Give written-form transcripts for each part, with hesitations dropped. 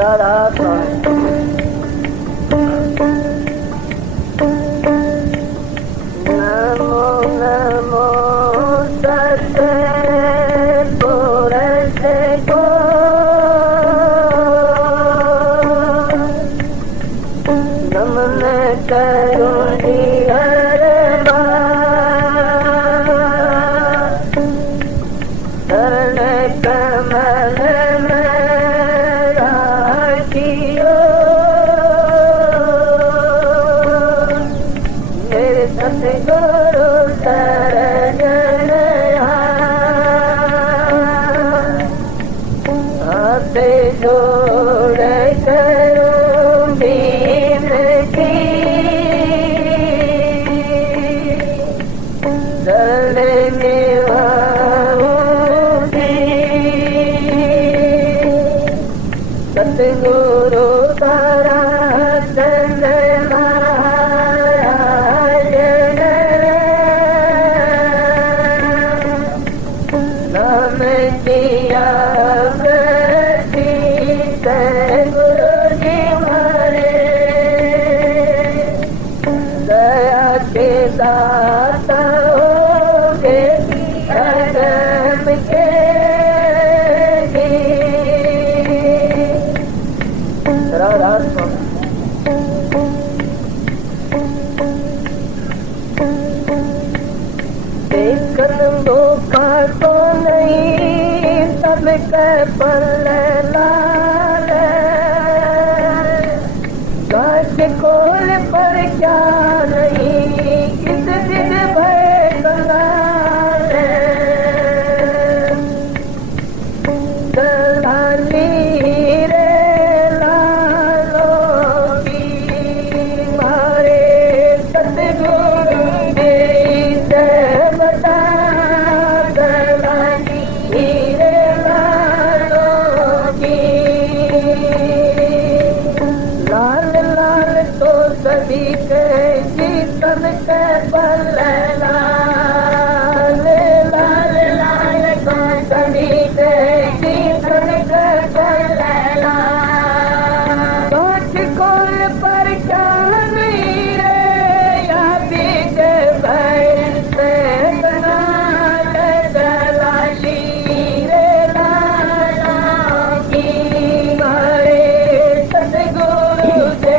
राधा स्वामी नमो नमो सत्य पुरुष को नमन करूँगी हर बार शरण कमल में राखियो मेरे सतगुरु शरण हाथ जोड़ करूँगी सतगुरु तारा नाम दिया गुरु जी हमारे दया के दाता होगे धर्म के राधा स्वामी देखन धोखा तो नहीं सबके पल्ले लाल गाछ खोल पर क्या नहीं किस दिन भय कंगाल दलाली सभी के जीतन के बल लाल लाल लाल को सभी के जीतन के बल लाल खोल पर क्या नहीं रे या बीच भैर से बना दलाली रे लाला की मारे सतगुरु से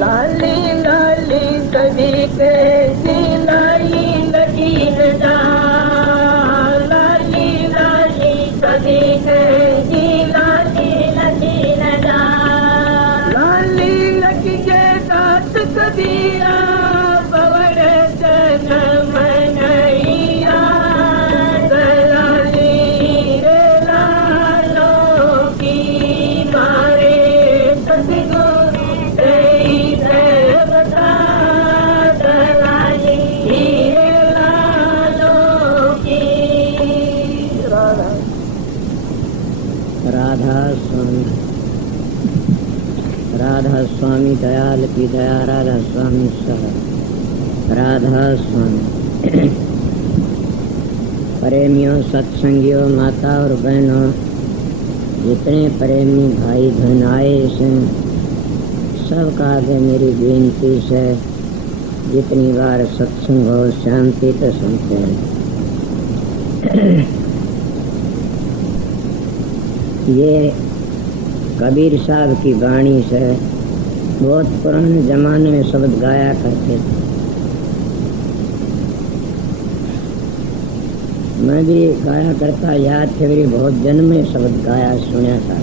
लाली लाली सभी के सीना पवन तन मनैया दलाली रे लालों की मारे सतगुरु तेरी देवता दलाली रे लालों की। राधा स्वामी, राधा स्वामी दयाल की दया, राधा स्वामी सह, राधा स्वामी। प्रेमियों, सत्संगियों, माता और बहनों, जितने प्रेमी भाई बहन आए हैं, सबका आगे मेरी बेनती से जितनी बार सत्संग हो शांति तो सुनते हैं। ये कबीर साहब की वाणी से बहुत पुराने जमाने में शब्द गाया करते थे। मैं भी गाया करता, याद थे मेरी बहुत जन्म में शब्द गाया सुना था।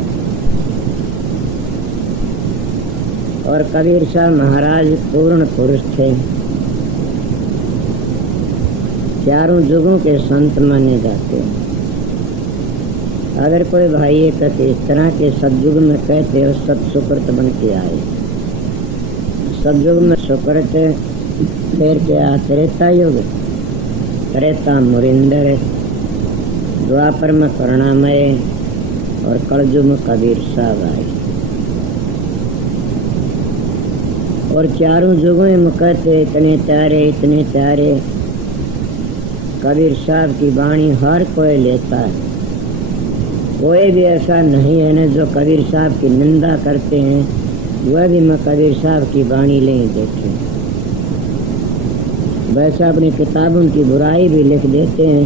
और कबीर साहब महाराज पूर्ण पुरुष थे, चारों युगों के संत माने जाते हैं। अगर कोई भाई ये कहते इस तरह के सतयुग में कहते हो सब सुकृत बन के आए, सतयुग में सुकृत फिर क्या त्रेता युग, त्रेता मुरिंदर, द्वापर में करुणामय और कलयुग में कबीर साहब आए। और चारों युगों में कहते इतने प्यारे कबीर साहब की वाणी हर कोई लेता है। कोई भी ऐसा नहीं है न जो कबीर साहब की निंदा करते हैं वह भी मैं कबीर साहब की वाणी नहीं देखे। वैसा अपनी किताबों की बुराई भी लिख देते हैं,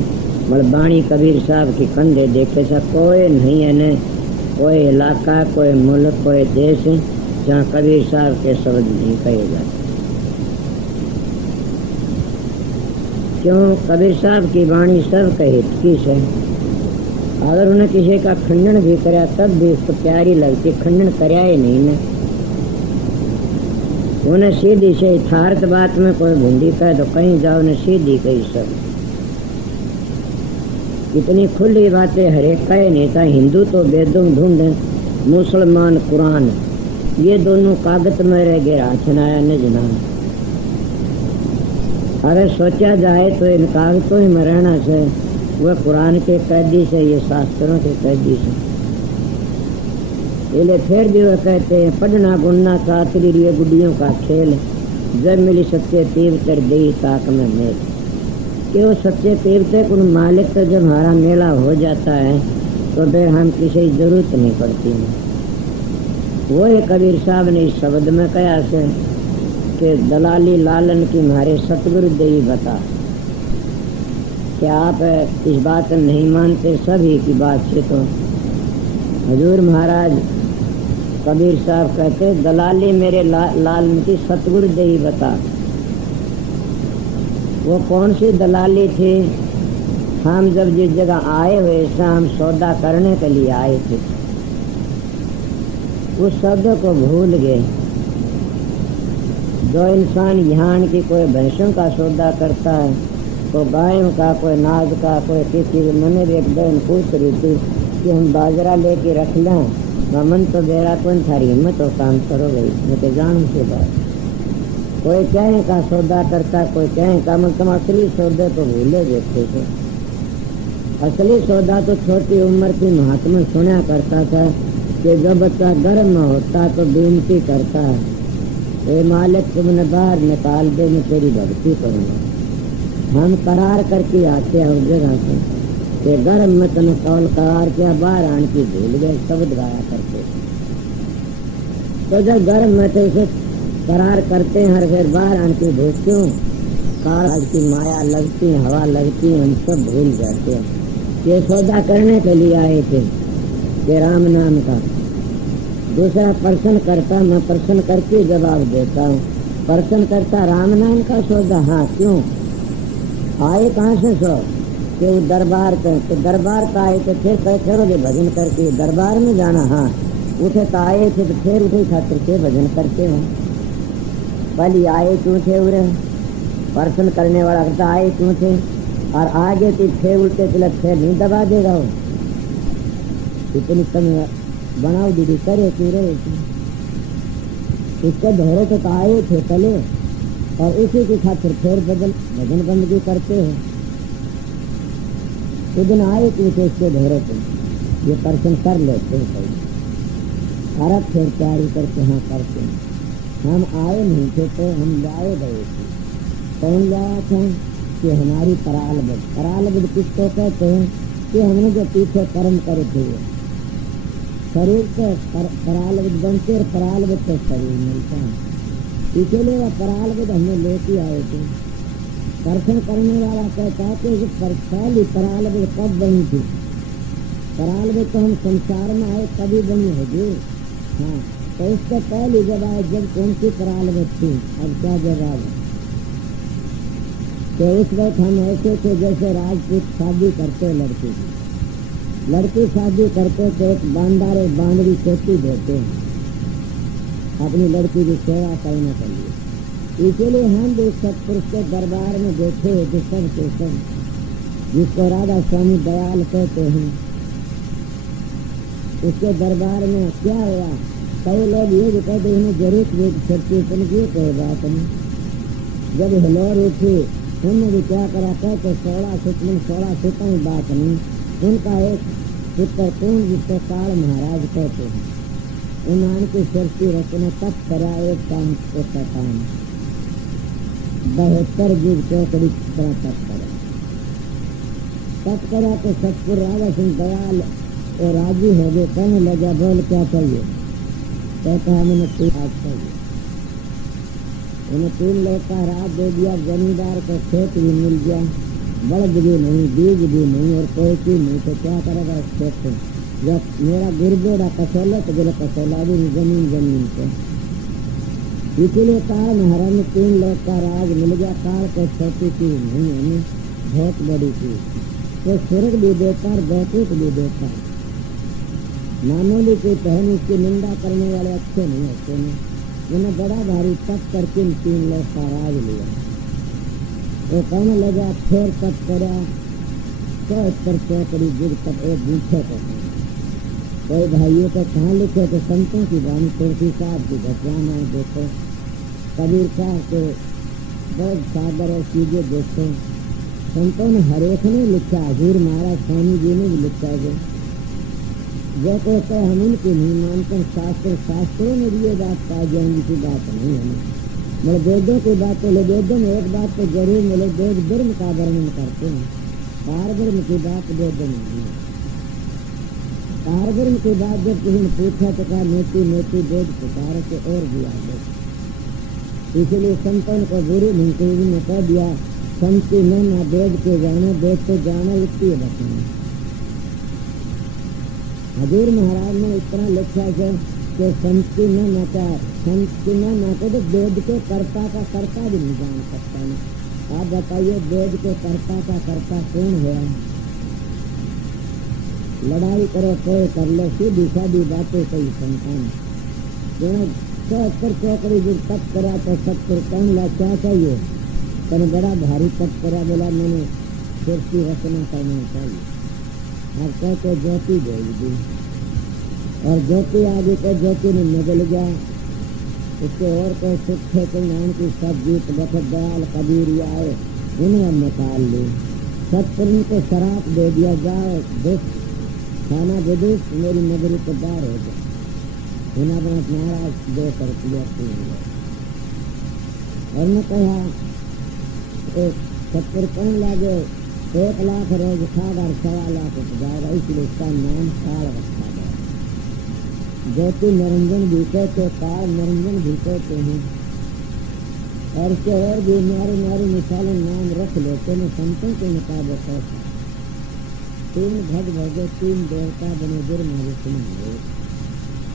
मगर वाणी कबीर साहब की कंधे देखे सा कोई नहीं है न कोई इलाका, कोई मुल्क, कोई देश जहाँ कबीर साहब के शब्द नहीं कहे जाते। क्यों? कबीर साहब की वाणी सब के हित की है। अगर उन्हें किसी का खंडन भी कराया तब भी उसको प्यारी लगती, खंडन कराया ही नहीं ना। उन्हें सीधी से यथार्थ बात में कोई भूंडी कहे तो कहीं जाओ न सीधी कही सब। इतनी खुली बातें हरेक कहे नहीं था। हिंदू तो वेदों ढूंढे, मुसलमान कुरान, ये दोनों कागज में रह गए, हाथनाया न जना। अगर सोचा जाए तो इन कागजों ही में रहना से वह कुरान के कैदी से, ये शास्त्रों के कैदी से। इसलिए फिर भी वह कहते हैं पढ़ना गुनना सातरी ये गुडियों का खेल, जब मिली सच्चे तीव्र दे ताक में मेल। कि वो सच्चे तीव्र उन मालिक से जब हमारा मेला हो जाता है तो फिर हम किसी जरूरत नहीं पड़ती है। वो है कबीर साहब ने इस शब्द में कहा से कि दलाली लालन की हमारे सतगुरु देवी बता। क्या आप इस बात नहीं मानते? सभी की बात से तो हजूर महाराज कबीर साहब कहते दलाली मेरे लाल की सतगुरु देवी बता। वो कौन सी दलाली थी? हम जब जिस जगह आए हुए हम सौदा करने के लिए आए थे, उस शब्द को भूल गए। जो इंसान यहाँ की कोई भैंसों का सौदा करता है, कोई गायों का, कोई नाज का, कोई किसी मैंने भी एक बहन पूछ रही थी कि हम बाजरा लेके रख लें, मन तो बेरा कौन थारी हिम्मत और काम करो गई, मैं तो जानू से बात। कोई कहें का सौदा करता, कोई कहें का, मतलब असली सौदे तो भूले देते थे। असली सौदा तो छोटी उम्र की महात्मा सुना करता था कि जब बच्चा गर्म में होता तो बेनती करता है, ए मालिक तुमने बाहर निकाल दे, मैं तेरी भक्ति करूँगा। हम करार करके आते हैं उस जगह से कि गर्म में तने कौल करार किया, बाहर आने की भूल गए, शब्द गाया करते। तो जब गर्म में तो इसे करार करते हैं, हर फिर बाहर आने की भूल क्यों? काल की माया लगती, हवा लगती, हम सब भूल जाते हैं। ये सौदा करने के लिए आए थे कि राम नाम का। दूसरा प्रश्न करता, मैं प्रश्न करके जवाब देता हूँ। प्रश्न करता राम नाम का सौदा, हाँ क्यों आए, कहाँ से सो? कि वो दरबार पे, तो दरबार का आए थे, फिर करोगे भजन करके दरबार में जाना, हाँ उठे तो आए थे, तो फिर उठे खातिर के भजन करते हो। पहले आए क्यों थे उरे प्रश्न करने वाला करता आए क्यों थे और आगे थी फिर उल्टे चले फिर नहीं दबा देगा वो इतनी कम बनाओ दीदी करे क्यों रहे इसके दोहरे तो आए थे पहले और इसी की खातिर फिर भजन बंदगी करते हैं उस दिन आए क्यों थे इसके दोहरे पे ये प्रश्न कर लेते हैं भारत फिर तैयारी करके हाँ करते हैं हम आए नहीं थे तो हम लाए गए थे कौन लाया था कि हमारी परालबुद्ध किसको कहते हैं कि हमने जो पीछे कर्म करे थे शरीर से परालबुद्ध बनते और परालबुद्ध से शरीर मिलता है इसीलिए वह परालबुद्ध हमने लेके आए थे दर्शन करने वाला कहता है कि पहली परालबुद्ध कब बनी थी परालबुद्ध तो हम संसार में आए कभी बनी होगी हाँ तो उससे पहले जब आए जब कौन सी परालबुद्ध थी अब क्या जवाब है तो उस वक्त हम ऐसे थे जैसे राजपूत शादी करते लड़की शादी करते तो एक बांदार एक बांदरी चोटी देते हैं अपनी लड़की की सेवा करने के लिए इसीलिए हम भी सत्पुरुष के दरबार में बैठे जो सब के सब जिसको राधा स्वामी दयाल कहते हैं उसके दरबार में क्या हुआ कई लोग ये भी कहते हैं जरूर सत्कीर्तन की कोई बात नहीं जब हिलोर उठी उन्होंने भी क्या करा कहते 16 सूत्रों की बात नहीं उनका एक पुत्र पूर्ण जिसको काल महाराज कहते हैं उन्होंने की सृष्टि रचना तप करा एक काम होता काम 72 युग चौकड़ी तप करा तो सतपुर राजा सिंह दयाल और राजी हो गए कहने लगा बोल क्या चाहिए कहता है मैंने 3 हाथ चाहिए उन्हें 3 लोग का रात दे दिया जमींदार को खेत भी मिल गया बल्द भी नहीं बीज भी नहीं और कोई चीज नहीं तो क्या करेगा उस खेत से जब मेरा गुरबेड़ा कसौला तो बोले कसौला भी नहीं जमीन पे इसीलिए काल महाराज में 3 लोग का राज मिल गया काल को छोटी चीज नहीं हमें बहुत बड़ी चीज तो स्वर्ग भी देता और बैकुट भी देता मामूली की पहन उसकी निंदा करने वाले अच्छे नहीं होते हैं उन्हें बड़ा भारी तप करके 3 लोग का राज लिया वो कहने लगा फिर तप करा 170 चौकड़ी गिर तक एक बूझे को कोई भाइयों को कहाँ लिखे तो संतों की वाणी तुलसी साहब की घटना देखो कबीर साहब के बहुत सागर और चीजें देखो संतों ने हर एक ने लिखा हजूर महाराज स्वामी जी ने भी लिखा है जो कहते हैं हम उनकी नहीं मानते शास्त्रों में भी ये बात पाई जाएंगी की बात नहीं है मेरे वेदों की बात तो वेदों में एक बात तो जरूर मिले वेद धर्म का वर्णन करते हैं पारब्रह्म की बात वेदों में नहीं है पारब्रह्म की बात जब किसी ने पूछा तो कहा नेति वेद पुकार के और भी आगे इसलिए संतन को गुरु नहीं ने कह दिया संति न वेद के जाने वेद तो जाना इतनी बचना हजूर महाराज ने इतना लिखा है कि संति न नाते तो वेद के कर्ता का कर्ता भी नहीं जान सकता है आप बताइए वेद के कर्ता का कर्ता कौन है लड़ाई करो कोई कर लो सीधी सादी बातें कोई संतान 170 चौकड़ी जो तप करा तो सत्तर कौन ला क्या चाहिए मैंने बड़ा भारी तप करा बोला मैंने सृष्टि रचना करना चाहिए और कहते ज्योति भेज दी और ज्योति आगे को ज्योति ने निकल गया उसके और कोई सुख थे तो नाम की सब गीत बखत दयाल कबीर आए उन्हें हम निकाल ली सत्पुरुष को शराब दे दिया जाओ दुष्ट खाना विदुष मेरी नगरी को बाहर हो गया उन्हें अपना महाराज दे कर और मैं कहा सत्तर कौन लागे 1 लाख रोज खाकर 1.25 लाख जाएगा इसलिए इसका नाम काल रखा गया ज्योति निरंजन भी कहते काल निरंजन भी कहते हैं और इसके और भी नारी मिसाल नाम रख लेते हैं संतों के मुताबिक 3 भग भगे 3 देवता बने गिर मारे सुन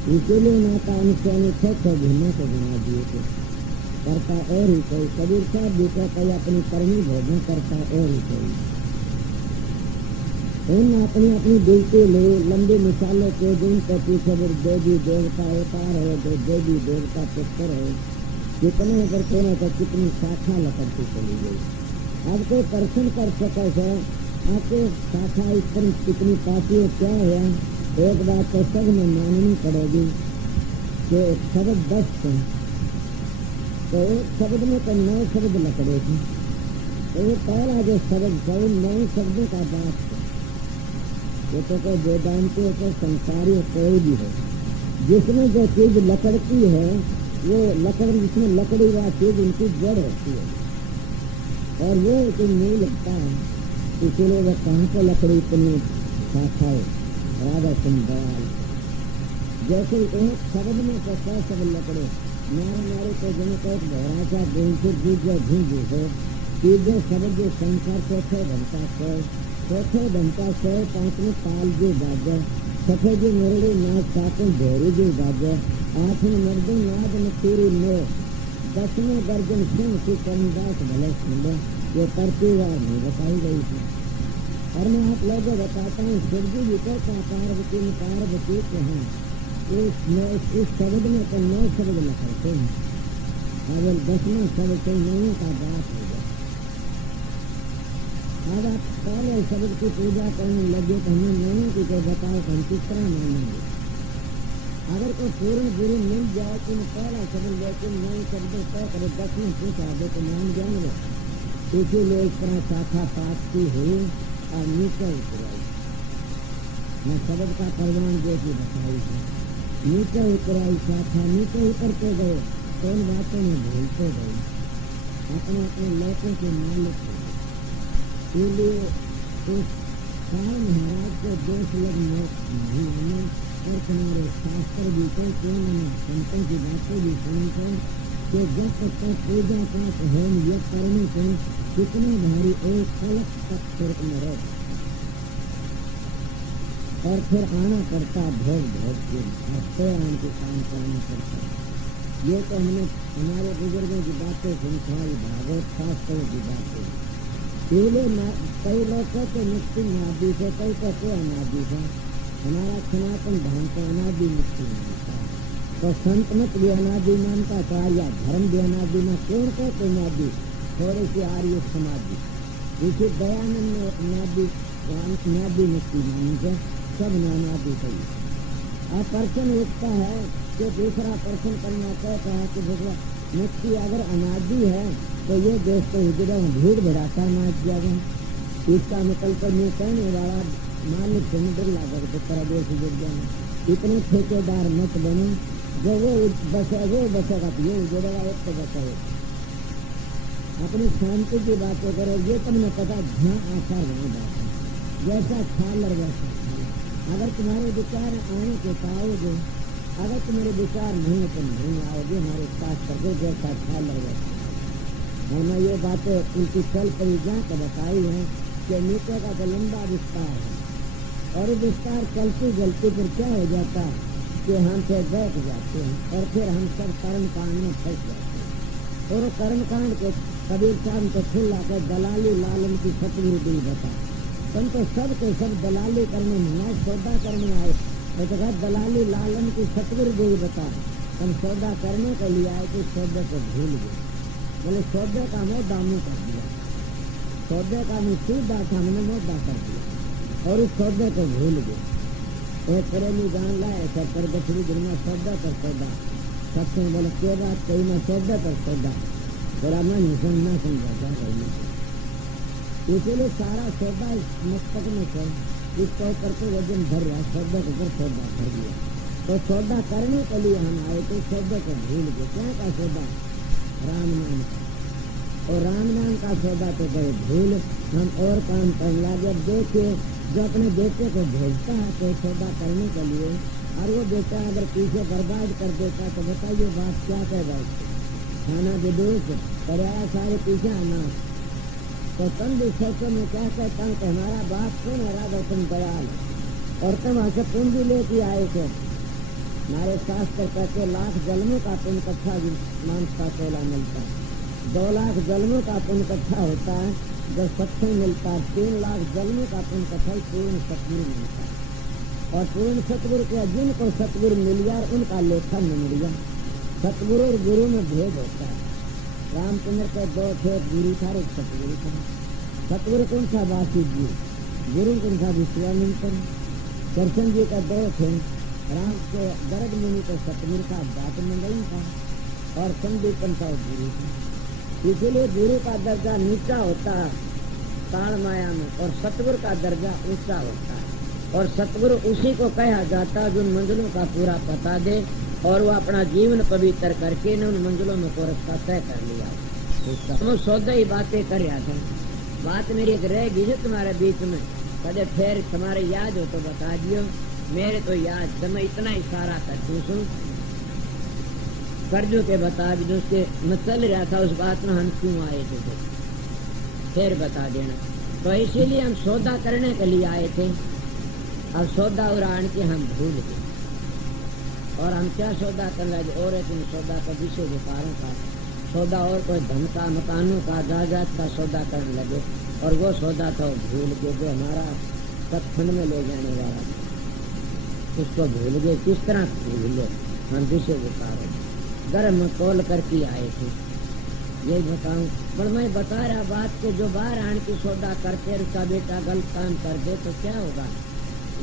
इसीलिए माता उनसे अनुच्छेद भिन्न को बना दिए थे करता और ही कोई कबीर साहब भी कहता अपनी करनी भोजन करता और ही कोई इन अपनी दिलती ले लंबी मिसालों के दिन के पीछे देवी देवता अवतार हो जो देवी देवता पुत्र हो कितने करते ना तो कितनी शाखा लकड़ती चली गई। अब कोई प्रश्न कर सके है आपके शाखा इस पर कितनी पाती है क्या है। एक बात तो सब में माननी पड़ेगी कि शब्द 10 थे तो एक शब्द में तो 9 शब्द लकड़े थे। तो ये पहला जो शब्द था 9 शब्दों का बात है। ये तो कोई वेदांति हो कोई संसारी हो कोई भी हो, जिसमें जो चीज लकड़ती है वो लकड़, जिसमें लकड़ी हुआ चीज उनकी जड़ होती है और वो कोई नहीं लगता है। इसीलिए वह कहाँ को लकड़ी इतनी शाखा राधा सिंह दयाल जैसे एक शब्द में तो 100 शब्द लकड़े नारे तो जिन्हें को भराचा दूसरे दूसरे झूझे हो तीजे शब्द जो संसार चौथे घंटा 100 चौथे घंटा 100 5वें ताल जो बाजे छठे जो मुरली नाच 7वें भेरी जो बाजे 8वें मर्दन नाद में तेरी नो 10वें गर्जन सिंह की कर्मदास भले सुन ये तरतीवार नहीं बताई गई थी। और मैं आप लोगों बताता हूँ शिवजी जी को पार्वती में पार्वती के हैं इस शब्द में तो 9 शब्द लकड़ते हैं। अगर 10वां शब्द से 9 का बात हो गया। अब आप पहले शब्द की पूजा करने लगे तो हमें 9 की कोई बताओ हम किस तरह मानेंगे। अगर कोई पूर्ण गुरु मिल जाए तो पहला शब्द लेकिन 9 शब्द तय करे 10वां पूछा दे तो मान जाएंगे। इसीलिए इस तरह शाखा पाठ की हुई और नीचे उतराई। मैं शब्द का परिमाण जैसी बताई थी। नीचे उतराई शाखा नीचे उतरते गए तो उन बातों में भूलते गए अपने अपने लोगों के मालिक हो गए। इसलिए उस साल महाराज को 2 लोग नहीं आने और तुम्हारे शास्त्र भी कई क्यों मैंने संतों की बातें भी सुनकर कि जब तक पूजा पाठ होम ये करने से कितने भारी एक फलक तक स्वर्ग में रह और फिर आना पड़ता भोग भोग के आन के काम करना पड़ता। ये तो हमने हमारे बुजुर्गों की बातें सुनखाई भागवत शास्त्रों की बातें। इसलिए कई लोग कहते मुक्ति नादि से कई कहते अनादि से। हमारा सनातन धर्म को अनादि मुक्ति मानता है तो संत मत भी अनादि मानता था या धर्म भी अनादि में कौन कहते अनादि थोड़ी सी आर्य समाधि। इसी दयानंद ने अनादि मुक्ति मानी है सब नानादि कही। अब पर्सन उठता है कि दूसरा पर्सन करना कहता है कि दूसरा मुक्ति अगर अनादि है तो ये देश को हिजड़ा भीड़ बढ़ाता नाच दिया गया। इसका मतलब तो नहीं कहने वाला मालिक समुद्र लागत तो प्रदेश जुड़ जाए। इतने ठेकेदार मत बने जो वो बसेगा तो ये उजड़ेगा एक तो बचेगा। अपनी शांति की बातें करो ये तुमने पता जहाँ आचार वहाँ बात है जैसा छालर वैसा अगर तुम्हारे विचार आने के पाओगे अगर तुम्हारे विचार नहीं तो नहीं आओगे हमारे पास करके जैसा छालर वैसा। और मैं ये बातें उनकी चल पड़ी जाकर बताई है कि नीचे का तो लंबा विस्तार है और विस्तार चलती जलती फिर क्या हो जाता है कि हम फिर बैठ जाते हैं और फिर हम सब कर्म कांड में फंस जाते हैं। और कर्म कांड के कबीर साहब को खुल लाकर दलाली लालन की सतगुरु दिल बता तुम तो सब के सब दलाली करने में सौदा करने आए तो दलाली लालन की सतगुरु दिल बता तुम सौदा करने के लिए आए तो सौदे को भूल गए। बोले सौदे का मुँह दामू कर दिया सौदे का मुँह सीधा था हमने मुद्दा कर दिया और उस सौदे को भूल गए। एक प्रेमी जान लाए सब कर गठड़ी गिरना सौदा पर सौदा सबसे बोले क्या बात कही मैं सौदा पर सौदा बोला मैं नहीं ना समझा क्या कहना। इसीलिए सारा सौदा इस मस्तक में थे इसको करके वजन भर रहा सौदे के ऊपर सौदा कर दिया। तो सौदा करने के लिए हम आए तो सौदे को भूल गए। क्या का सौदा राम नाम का और राम नाम का सौदा तो गए भूल हम और काम करने लगे। देखिए जो अपने बेटे को भेजता है तो सौदा करने के लिए और वो बेटा अगर पीछे बर्बाद कर देता तो बताइए बात क्या कहेगा उसको। खाना विदुष पर्याय सारे पीछे आना तो तुम भी सोचो में क्या कहता हूँ कि हमारा बाप कौन है राधा तुम दयाल और तुम वहाँ से पूंजी लेके आए थे। हमारे शास्त्र कहते 1 लाख जन्मों का पुण्य कट्ठा मांस का तोला मिलता है 2 लाख जन्मों का पुण्य कट्ठा होता है जब सत्संग मिलता है 3 लाख जन्मों का पुण्य कट्ठा पूर्ण सतगुरु मिलता है और पूर्ण सतगुरु के जिनको सतगुरु मिल गया उनका लेखा न मिल गया सतगुरु और गुरु में भेद होता है। रामचंद्र के दो थे, गुरु था एक सतगुरु था। सतगुरु कौन सा वासी जी, गुरु कौन सा विश्वामित्र। कृष्ण जी का दो थे, राम के गर्ग मुनि को सतगुरु का बात मंगल था और संदीपन का गुरु था। इसीलिए गुरु का दर्जा नीचा होता है काल माया में और सतगुरु का दर्जा ऊंचा होता है। और सतगुरु उसी को कहा जाता है जो उन मंजिलों का पूरा पता दे और वो अपना जीवन पवित्र करके ने उन मंजिलों में को रास्ता तय कर लिया। हम सौदा ही बातें कर रहा था, बात मेरी एक रह गई तुम्हारे बीच में, कदे फिर तुम्हारे याद हो तो बता दियो। मेरे तो याद जब मैं इतना इशारा करती हूँ कर्जों के बता भी उसके मैं चल रहा था उस बात में हम क्यों आए थे तो फिर बता देना। तो इसीलिए हम सौदा करने के लिए आए थे। अब सौदा उड़ान के हम भूल गए और हम क्या सौदा कर लगे और एक सौदा का विषय व्यापारों का सौदा और कोई धन का मकानों का जायदाद का सौदा करने लगे और वो सौदा तो भूल गए जो हमारा सत्संग में ले जाने वाला उसको भूल गए। किस तरह भूल गए हम विषय व्यापारों गर्म में तोल करके आए थे। ये बताऊं पर मैं बता रहा बात के जो बाहर आन की सौदा करते उसका बेटा गलत काम कर दे तो क्या होगा,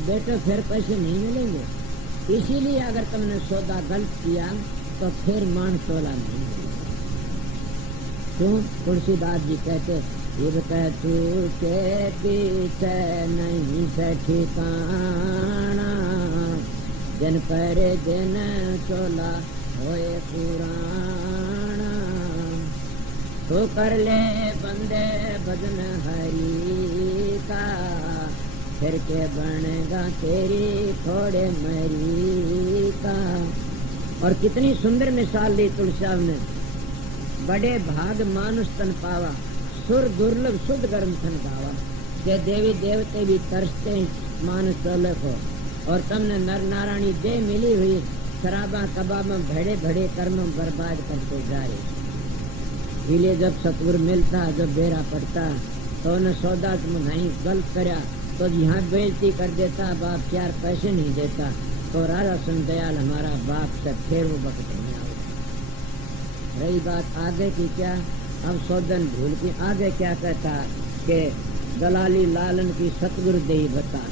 बेटे फिर पैसे नहीं मिलेंगे। इसीलिए अगर तुमने सौदा गलत किया तो फिर मान तोला नहीं मिलेगा। क्यों? तुलसीदास जी कहते ये कह तू के पीछे नहीं से ठिकाना जन पर दिन चोला होए पुराना तो कर ले बंदे भजन हरि का फिर के बनेगा तेरी थोड़े मरी का। और कितनी सुंदर मिसाल दी तुलसी ने, बड़े भाग मानुष तन पावा सुर दुर्लभ शुद्ध गर्म थन गावा। के देवी देवते भी तरसते मानुष दुर्लभ हो और तुमने नर नारायणी दे मिली हुई शराबा कबाब में भड़े भड़े कर्म बर्बाद करते जाए। इसलिए जब सतगुरु मिलता जब बेरा पड़ता तो उन्हें सौदा नहीं गलत करया तो यहाँ बेइज्जती कर देता, बाप 4 पैसे नहीं देता तो राजा सुन दयाल हमारा बाप से फिर वो वक्त नहीं आएगा। रही बात आगे की क्या, हम सौदन भूल के आगे क्या कहता कि दलाली लालन की सतगुरु दे बता।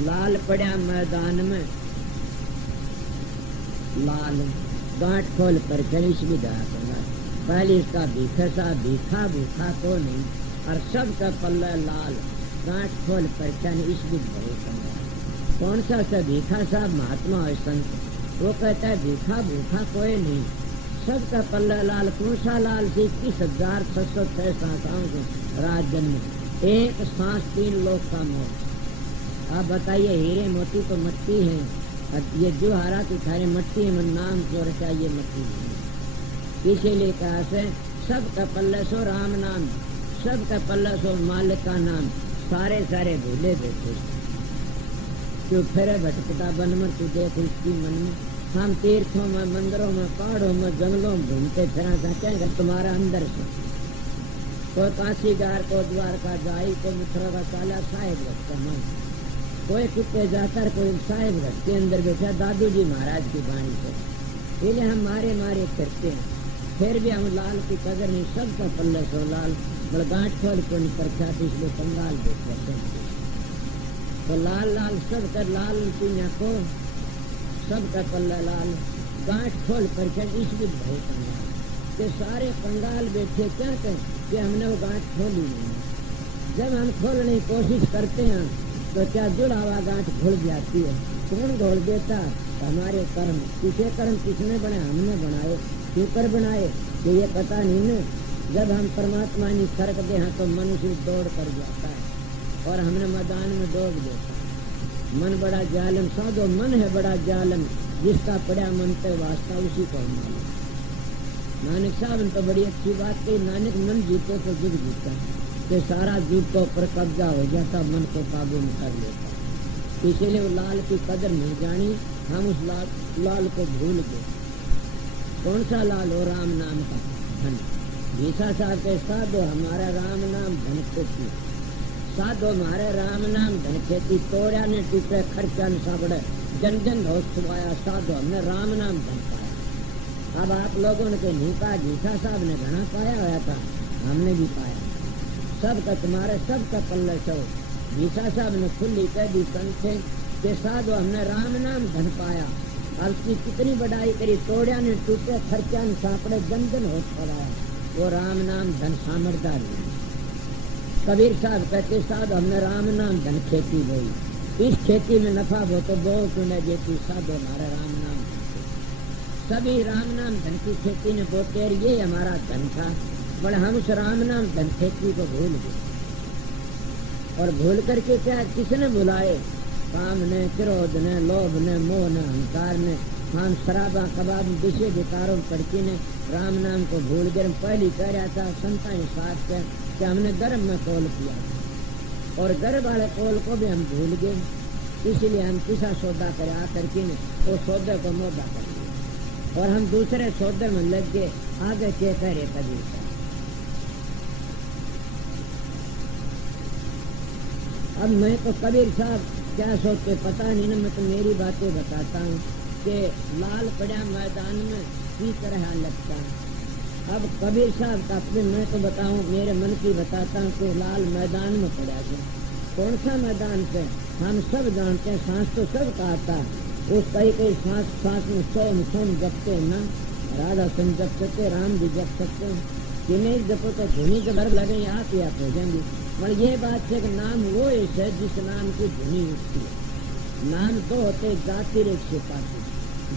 लाल पड़ा मैदान में लाल गांठ खोल पर चलिस विदा करना। पहले इसका भीखा सा भीखा भूखा को नहीं और सब का पल्ला लाल गांठ खोल पर चन इस भी भरे करना। कौन सा सा भीखा सा महात्मा है संत, वो कहता है भीखा भूखा कोई नहीं, सबका पल्ला लाल। कौन सा लाल से 21,606 सांसाओं को रात जन्म एक सांस 3 लोग का मौत। आप बताइए हीरे मोती तो मट्टी है, ये जो हारा की थारे मट्टी है नाम चोर चाहिए मट्टी नहीं। इसीलिए कहा से सबका पल्ला सो राम नाम, सबका पल्ला सो मालिक का नाम, सारे सारे भूले बैठे क्यों फिर भटकता बन में तू देख उसकी मन में। हम तीर्थों में मंदिरों में पहाड़ों में जंगलों में घूमते फिर चाहेगा तुम्हारा अंदर से कोई काशी गार को द्वारका जाई को मित्रों का काला साहेब लगता है, कोई कुत्ते जाकर कोई साहेब घर के अंदर बैठा दादू जी महाराज की वाणी से। इसलिए हम मारे मारे करते हैं फिर भी हम लाल की कदर नहीं। सबका पल्ले सो लाल बड़गांठ खोल को नहीं प्रख्यात इसलिए कंगाल देते तो लाल लाल सब कर लाल पीना को सबका पल्ला लाल गांठ खोल प्रख्यात इसलिए भाई कंगाल के सारे कंगाल बैठे क्या कहें कि हमने वो गांठ खोली नहीं। जब हम खोलने की कोशिश करते हैं तो क्या जुड़ावा गांठ घुल जाती है। कौन घोल देता? हमारे कर्म। किसे कर्म किसने बनाए? हमने बनाए। क्यों कर बनाए कि ये पता नहीं न। जब हम परमात्मा नहीं सरक दे हैं तो मनुष्य दौड़ कर जाता है और हमने मैदान में डोब देता है। मन बड़ा जालम, साधो मन है बड़ा जालम, जिसका पड़ा मन पे वास्ता उसी को मालूम। नानक साहब ने तो बड़ी अच्छी बात कही, नानक मन जीते तो जुग जीता कि सारा जुग तो पर कब्जा हो जाता, मन को काबू में कर लेता। इसीलिए वो लाल की कदर नहीं जानी, हम उस लाल को भूल गए। कौन सा लाल हो? राम नाम का धन। गीता साहब के साधो हमारा राम नाम धन खेती, साधो हमारे राम नाम धन खेती, तोड़ा ने टूटे खर्चा न साबड़े, जन जन होश छुपाया, साधो हमने राम नाम धन पाया। अब आप लोगों ने नहीं कहा, गीता साहब ने घना पाया हुआ था, हमने भी पाया, सब का तुम्हारे सब का पल्ले चो। गीता साहब ने खुली कह दी संत थे के साधु हमने राम नाम धन पाया। अब की कितनी बढ़ाई करी, तोड़िया ने टूटे, खर्चा ने सापड़े, जन जन हो पड़ाया, वो राम नाम धन सामर्थ्य। कबीर साहब कहते साधु हमने राम नाम धन खेती गई, इस खेती में नफा हो तो बहुत उन्हें देती, साधु हमारा राम नाम। सभी राम नाम धन की खेती ने बोते, ये हमारा धन था, पर हम उस राम नाम धन खेती को भूल गए। और भूल करके क्या किसने बुलाए, काम ने, क्रोध ने, लोभ ने, मोह ने, अहंकार ने, हम शराबा कबाब विषय विकारों पड़की ने राम नाम को भूल गए। पहली कह रहा था संताएं साथ कि हमने गर्भ में कोल किया और गर्भ वाले कोल को भी हम भूल गए, इसलिए हम किसा सौदा करे आकर के वो सौदे को मोदा कर दिया और हम दूसरे सौदे में लग गए। आगे क्या करे कबीर साहब। अब मैं तो कबीर साहब क्या सोचते पता नहीं ना, मैं तो मेरी बातें बताता हूँ कि लाल पड़ा मैदान में की तरह लगता है। अब कबीर साहब का अपने मैं तो बताऊं, मेरे मन की बताता हूँ कि लाल मैदान में पड़ा है। कौन सा मैदान पे हम सब जानते हैं, सांस तो सब का आता है, उस कई सांस सांस में सोम जपते हैं ना, राधा सुन जप सकते, राम भी जप सकते हैं, जिन्हें जपो तो धुनी के भर लगे आप ही आप हो जाएंगे। मगर ये बात है कि नाम वो है जिस नाम की धुनी उठती है। नाम तो होते जाति रे सिपाती,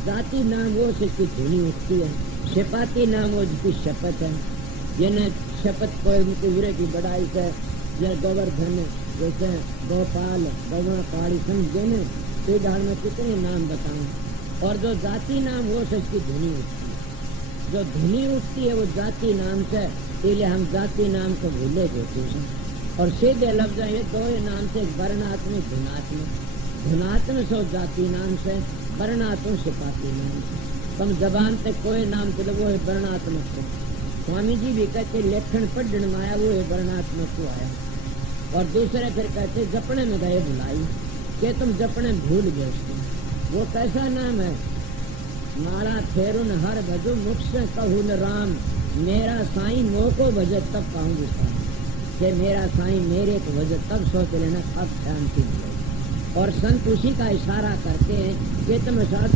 जाति नाम वो से की धुनी उठती है, सिपाती नाम वो जिसकी शपथ है। जिन्हें शपथ कोई उनकी उरे की बढ़ाई से या गोवर्धन जैसे गोपाल गौण काली समझे न, तो धार में कितने नाम बताऊं। और जो जाति नाम वो से इसकी धुनी उठती है, जो धुनी उठती है वो जाति नाम से, इसलिए हम जाति नाम को भूले देते हैं और सीधे लफ्ज ये दो नाम से, वर्णात्मक धुनात्मक। धुनात्मक सो जाति नाम से, वर्णात्मक सिपाती नाम से। तुम जबान पे कोई नाम चलो वो है वर्णात्मक से। स्वामी जी भी कहते लेखन पढ़ने में आया वो है वर्णात्मक को आया। और दूसरे फिर कहते जपने में गए भुलाई कि तुम जपने भूल गए उसको। वो कैसा नाम है, मारा फेरुन हर भजो मुख से कहून राम, मेरा साईं मोह को भजे तब पाऊंगी शाम। कि मेरा साईं मेरे को भजे तब सोच लेना अब शांति मिलेगी। और संत उसी का इशारा करते हैं कि तुम साथ